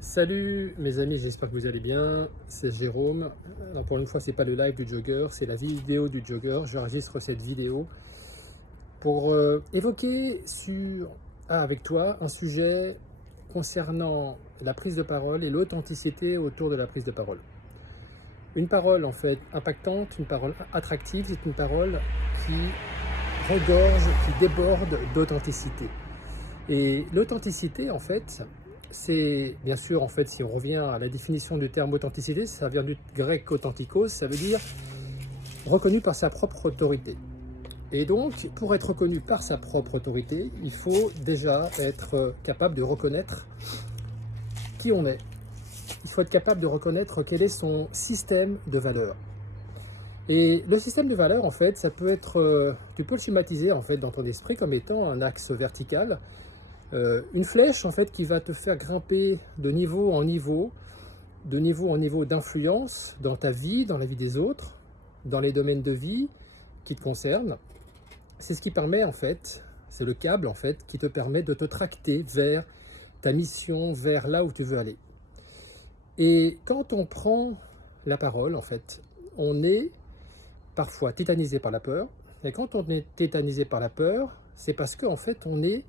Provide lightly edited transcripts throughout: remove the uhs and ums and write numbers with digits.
Salut mes amis, j'espère que vous allez bien, c'est Jérôme. Alors pour une fois, c'est pas le live du jogger, c'est la vidéo du jogger. J'enregistre cette vidéo pour évoquer avec toi un sujet concernant la prise de parole et l'authenticité autour de la prise de parole. Une parole en fait impactante, une parole attractive, c'est une parole qui regorge, qui déborde d'authenticité. Et l'authenticité en fait, c'est bien sûr, en fait, si on revient à la définition du terme authenticité, ça vient du grec authentikos, ça veut dire reconnu par sa propre autorité. Et donc, pour être reconnu par sa propre autorité, il faut déjà être capable de reconnaître qui on est. Il faut être capable de reconnaître quel est son système de valeurs. Et le système de valeurs, en fait, ça peut être, tu peux le schématiser en fait dans ton esprit comme étant un axe vertical. Une flèche en fait qui va te faire grimper de niveau en niveau d'influence dans ta vie, dans la vie des autres, dans les domaines de vie qui te concernent. C'est ce qui permet en fait, c'est le câble en fait qui te permet de te tracter vers ta mission, vers là où tu veux aller. Et quand on prend la parole en fait, on est parfois tétanisé par la peur. Et quand on est tétanisé par la peur, c'est parce qu'en fait on est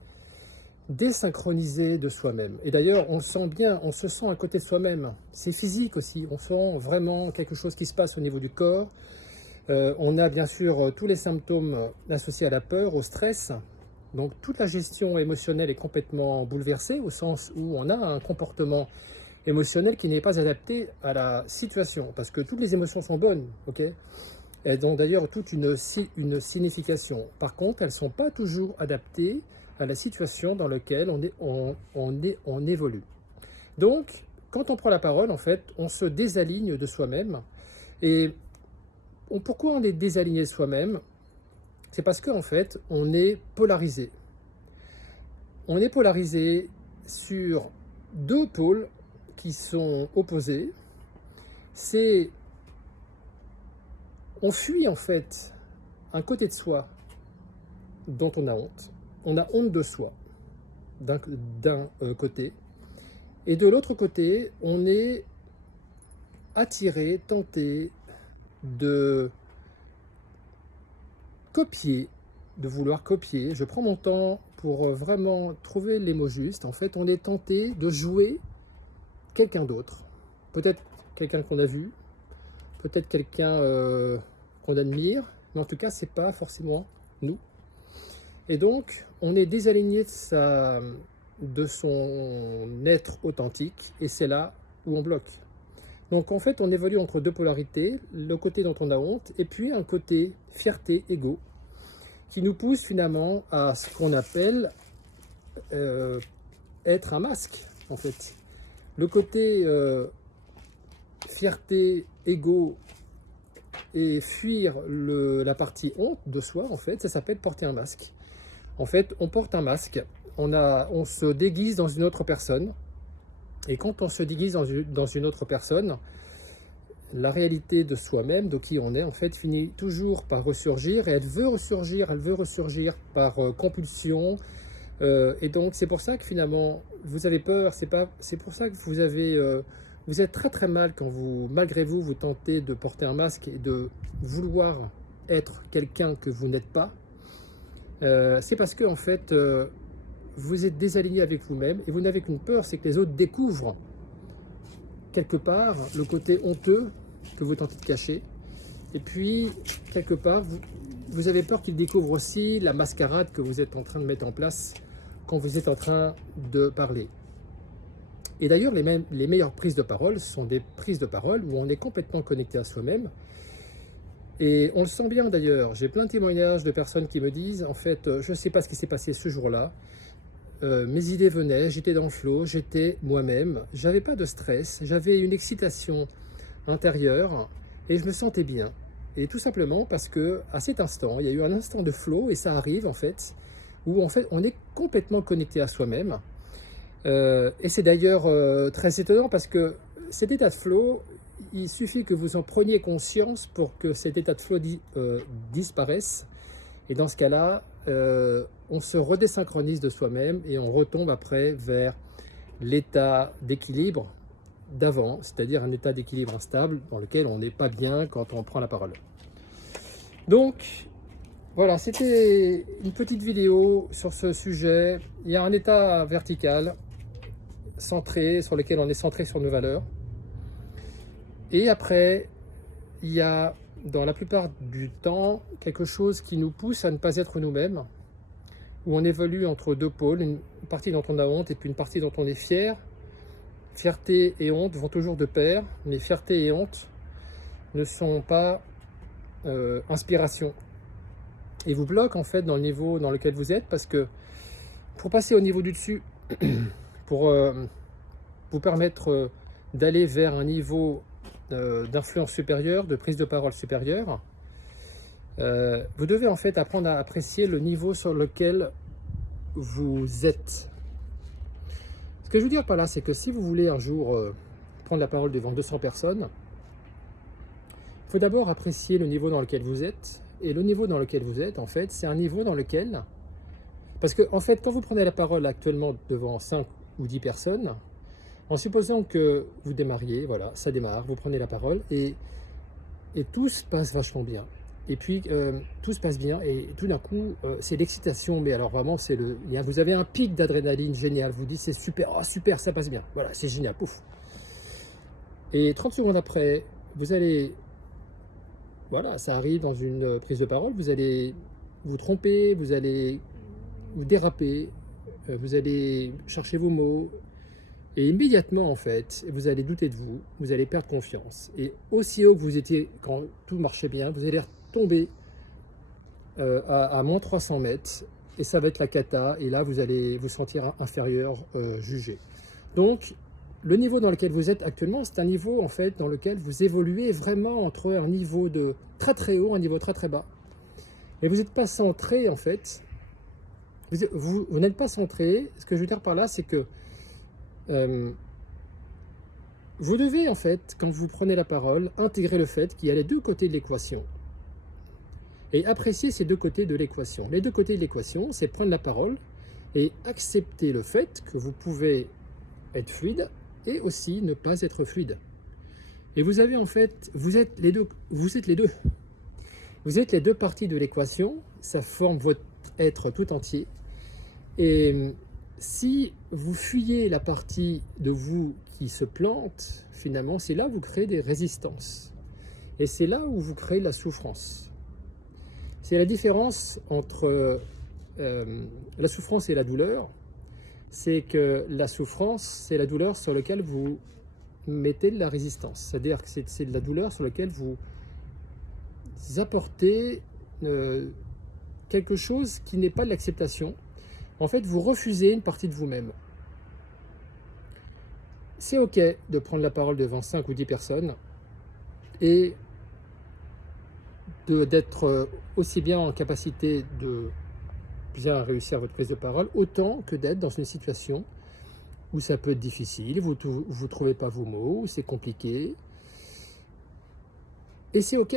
désynchronisé de soi-même. Et d'ailleurs, on le sent bien, on se sent à côté de soi-même. C'est physique aussi, on sent vraiment quelque chose qui se passe au niveau du corps. On a bien sûr tous les symptômes associés à la peur, au stress. Donc toute la gestion émotionnelle est complètement bouleversée au sens où on a un comportement émotionnel qui n'est pas adapté à la situation. Parce que toutes les émotions sont bonnes, ok ? Elles ont d'ailleurs toute une signification. Par contre, elles ne sont pas toujours adaptées à la situation dans laquelle on évolue. Donc, quand on prend la parole, en fait, on se désaligne de soi-même. Et pourquoi on est désaligné de soi-même? C'est parce qu'en fait, on est polarisé. On est polarisé sur deux pôles qui sont opposés. On fuit en fait un côté de soi dont on a honte. On a honte de soi d'un côté. Et de l'autre côté, on est attiré, tenté de copier, de vouloir copier. Je prends mon temps pour vraiment trouver les mots justes. En fait, on est tenté de jouer quelqu'un d'autre. Peut-être quelqu'un qu'on a vu, peut-être quelqu'un qu'on admire, mais en tout cas, c'est pas forcément nous. Et donc, on est désaligné de son être authentique, et c'est là où on bloque. Donc en fait, on évolue entre deux polarités, le côté dont on a honte, et puis un côté fierté, égo, qui nous pousse finalement à ce qu'on appelle être un masque, en fait. Le côté fierté, égo, et fuir la partie honte de soi, en fait, ça s'appelle porter un masque. En fait, on porte un masque, on se déguise dans une autre personne, et quand on se déguise dans une autre personne, la réalité de soi-même, de qui on est, en fait, finit toujours par ressurgir, et elle veut ressurgir par compulsion, et donc c'est pour ça que finalement, vous avez peur, c'est pour ça que vous êtes très très mal quand malgré vous, vous tentez de porter un masque et de vouloir être quelqu'un que vous n'êtes pas. C'est parce que en fait, vous êtes désaligné avec vous-même et vous n'avez qu'une peur, c'est que les autres découvrent quelque part le côté honteux que vous tentez de cacher. Et puis, quelque part, vous avez peur qu'ils découvrent aussi la mascarade que vous êtes en train de mettre en place quand vous êtes en train de parler. Et d'ailleurs, les meilleures prises de parole sont des prises de parole où on est complètement connecté à soi-même. Et on le sent bien d'ailleurs, j'ai plein de témoignages de personnes qui me disent, en fait, je ne sais pas ce qui s'est passé ce jour-là, mes idées venaient, j'étais dans le flow, j'étais moi-même, j'avais pas de stress, j'avais une excitation intérieure et je me sentais bien. Et tout simplement parce que à cet instant, il y a eu un instant de flow et ça arrive en fait, où en fait on est complètement connecté à soi-même. Et c'est d'ailleurs très étonnant parce que cet état de flow, il suffit que vous en preniez conscience pour que cet état de flow disparaisse. Et dans ce cas-là, on se redésynchronise de soi-même et on retombe après vers l'état d'équilibre d'avant, c'est-à-dire un état d'équilibre instable dans lequel on n'est pas bien quand on prend la parole. Donc, voilà, c'était une petite vidéo sur ce sujet. Il y a un état vertical, centré, sur lequel on est centré sur nos valeurs. Et après, il y a, dans la plupart du temps, quelque chose qui nous pousse à ne pas être nous-mêmes, où on évolue entre deux pôles, une partie dont on a honte et puis une partie dont on est fier. Fierté et honte vont toujours de pair, mais fierté et honte ne sont pas inspiration. Et vous bloquent en fait dans le niveau dans lequel vous êtes, parce que pour passer au niveau du dessus, pour vous permettre d'aller vers un niveau d'influence supérieure, de prise de parole supérieure, vous devez en fait apprendre à apprécier le niveau sur lequel vous êtes. Ce que je veux dire par là, c'est que si vous voulez un jour prendre la parole devant 200 personnes, il faut d'abord apprécier le niveau dans lequel vous êtes. Et le niveau dans lequel vous êtes, en fait, c'est un niveau dans lequel... Parce que, en fait, quand vous prenez la parole actuellement devant 5 ou 10 personnes, en supposant que vous démarriez, voilà, ça démarre, vous prenez la parole et tout se passe vachement bien. Et puis, tout se passe bien et tout d'un coup, c'est l'excitation. Mais alors vraiment, vous avez un pic d'adrénaline génial. Vous dites, c'est super, oh super, ça passe bien. Voilà, c'est génial, pouf. Et 30 secondes après, vous allez... Voilà, ça arrive dans une prise de parole, vous allez vous tromper, vous allez vous déraper, vous allez chercher vos mots, et immédiatement, en fait, vous allez douter de vous, vous allez perdre confiance. Et aussi haut que vous étiez quand tout marchait bien, vous allez retomber à moins 300 mètres, et ça va être la cata, et là, vous allez vous sentir inférieur, jugé. Donc, le niveau dans lequel vous êtes actuellement, c'est un niveau en fait dans lequel vous évoluez vraiment entre un niveau de très très haut, un niveau très très bas. Et vous n'êtes pas centré en fait. Vous n'êtes pas centré. Ce que je veux dire par là, c'est que vous devez en fait, quand vous prenez la parole, intégrer le fait qu'il y a les deux côtés de l'équation. Et apprécier ces deux côtés de l'équation. Les deux côtés de l'équation, c'est prendre la parole et accepter le fait que vous pouvez être fluide et aussi ne pas être fluide. Et vous avez en fait, vous êtes les deux. Vous êtes les deux parties de l'équation, ça forme votre être tout entier. Et si vous fuyez la partie de vous qui se plante, finalement, c'est là où vous créez des résistances. Et c'est là où vous créez la souffrance. C'est la différence entre la souffrance et la douleur. C'est que la souffrance, c'est la douleur sur laquelle vous mettez de la résistance. C'est-à-dire que c'est de la douleur sur laquelle vous apportez quelque chose qui n'est pas de l'acceptation. En fait, vous refusez une partie de vous-même. C'est OK de prendre la parole devant 5 ou 10 personnes et d'être aussi bien en capacité de bien réussir votre prise de parole, autant que d'être dans une situation où ça peut être difficile, vous ne trouvez pas vos mots, c'est compliqué. Et c'est OK.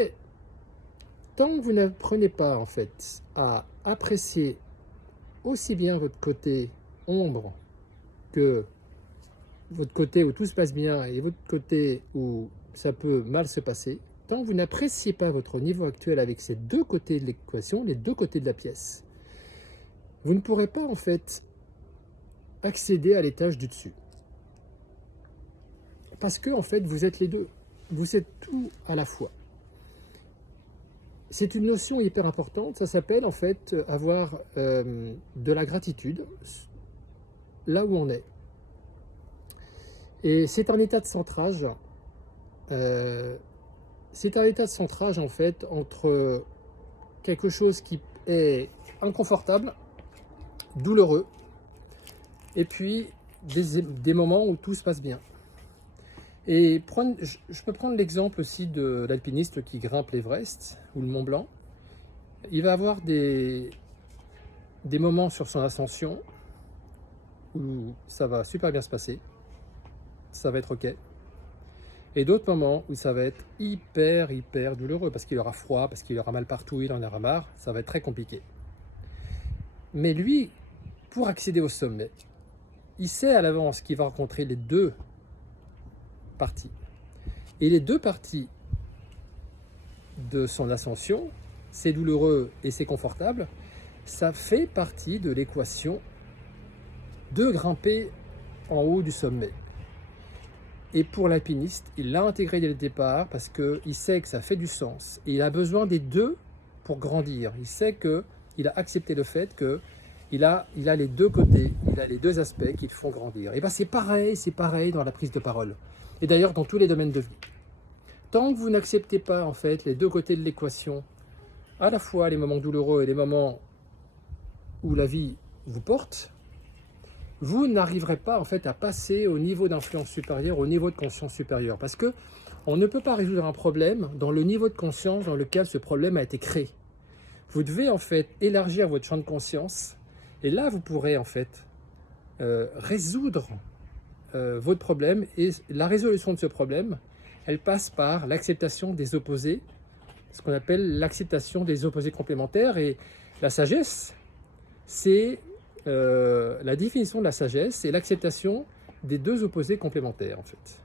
Tant que vous n'apprenez pas, en fait, à apprécier aussi bien votre côté ombre que votre côté où tout se passe bien et votre côté où ça peut mal se passer, tant que vous n'appréciez pas votre niveau actuel avec ces deux côtés de l'équation, les deux côtés de la pièce, vous ne pourrez pas, en fait, accéder à l'étage du dessus. Parce que, en fait, vous êtes les deux. Vous êtes tout à la fois. C'est une notion hyper importante. Ça s'appelle, en fait, avoir de la gratitude là où on est. Et c'est un état de centrage. C'est un état de centrage, en fait, entre quelque chose qui est inconfortable, douloureux, et puis des moments où tout se passe bien. Et je peux prendre l'exemple aussi de l'alpiniste qui grimpe l'Everest ou le Mont Blanc. Il va avoir des moments sur son ascension où ça va super bien se passer, ça va être OK. Et d'autres moments où ça va être hyper douloureux parce qu'il aura froid, parce qu'il aura mal partout, il en aura marre, ça va être très compliqué. Mais lui, pour accéder au sommet, il sait à l'avance qu'il va rencontrer les deux parties. Et les deux parties de son ascension, c'est douloureux et c'est confortable, ça fait partie de l'équation de grimper en haut du sommet. Et pour l'alpiniste, il l'a intégré dès le départ parce qu'il sait que ça fait du sens. Et il a besoin des deux pour grandir. Il sait qu'il a accepté le fait qu'il a les deux côtés, il a les deux aspects qui le font grandir. Et bien c'est pareil dans la prise de parole. Et d'ailleurs dans tous les domaines de vie. Tant que vous n'acceptez pas en fait les deux côtés de l'équation, à la fois les moments douloureux et les moments où la vie vous porte, vous n'arriverez pas en fait à passer au niveau d'influence supérieur, au niveau de conscience supérieur. Parce que on ne peut pas résoudre un problème dans le niveau de conscience dans lequel ce problème a été créé. Vous devez en fait élargir votre champ de conscience et là vous pourrez en fait résoudre votre problème. Et la résolution de ce problème, elle passe par l'acceptation des opposés, ce qu'on appelle l'acceptation des opposés complémentaires. Et la sagesse, c'est la définition de la sagesse, c'est l'acceptation des deux opposés complémentaires en fait.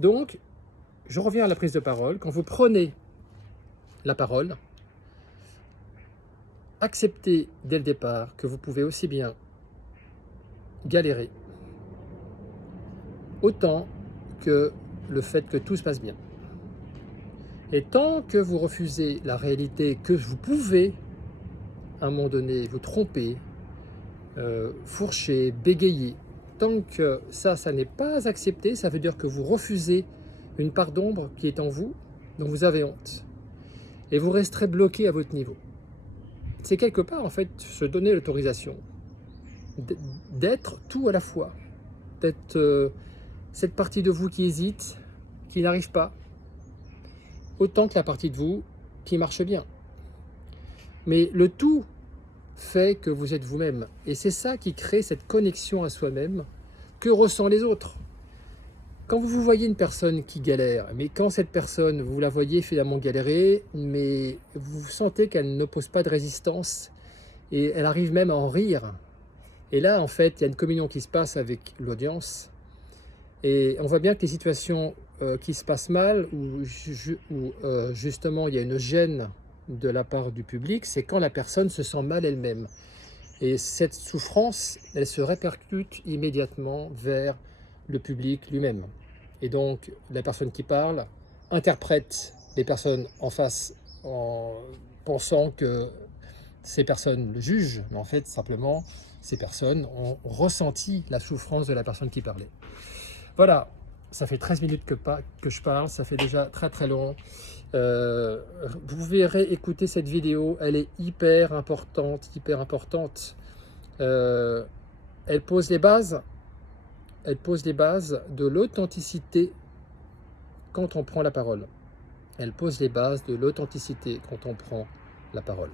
Donc, je reviens à la prise de parole. Quand vous prenez la parole, acceptez dès le départ que vous pouvez aussi bien galérer, autant que le fait que tout se passe bien. Et tant que vous refusez la réalité que vous pouvez, à un moment donné, vous tromper, fourcher, bégayer, tant que ça n'est pas accepté, ça veut dire que vous refusez une part d'ombre qui est en vous, dont vous avez honte. Et vous resterez bloqué à votre niveau. C'est quelque part, en fait, se donner l'autorisation d'être tout à la fois. D'être cette partie de vous qui hésite, qui n'arrive pas, autant que la partie de vous qui marche bien. Mais le tout fait que vous êtes vous-même. Et c'est ça qui crée cette connexion à soi-même que ressentent les autres. Quand vous voyez une personne qui galère, mais quand cette personne, vous la voyez finalement galérer, mais vous sentez qu'elle ne pose pas de résistance et elle arrive même à en rire. Et là, en fait, il y a une communion qui se passe avec l'audience. Et on voit bien que les situations qui se passent mal, où justement il y a une gêne de la part du public, c'est quand la personne se sent mal elle-même. Et cette souffrance, elle se répercute immédiatement vers le public lui-même. Et donc, la personne qui parle interprète les personnes en face en pensant que ces personnes le jugent, mais en fait, simplement, ces personnes ont ressenti la souffrance de la personne qui parlait. Voilà, ça fait 13 minutes que je parle, ça fait déjà très très long. Vous pouvez réécouter cette vidéo, elle est hyper importante, elle pose les bases de l'authenticité quand on prend la parole. Elle pose les bases de l'authenticité quand on prend la parole.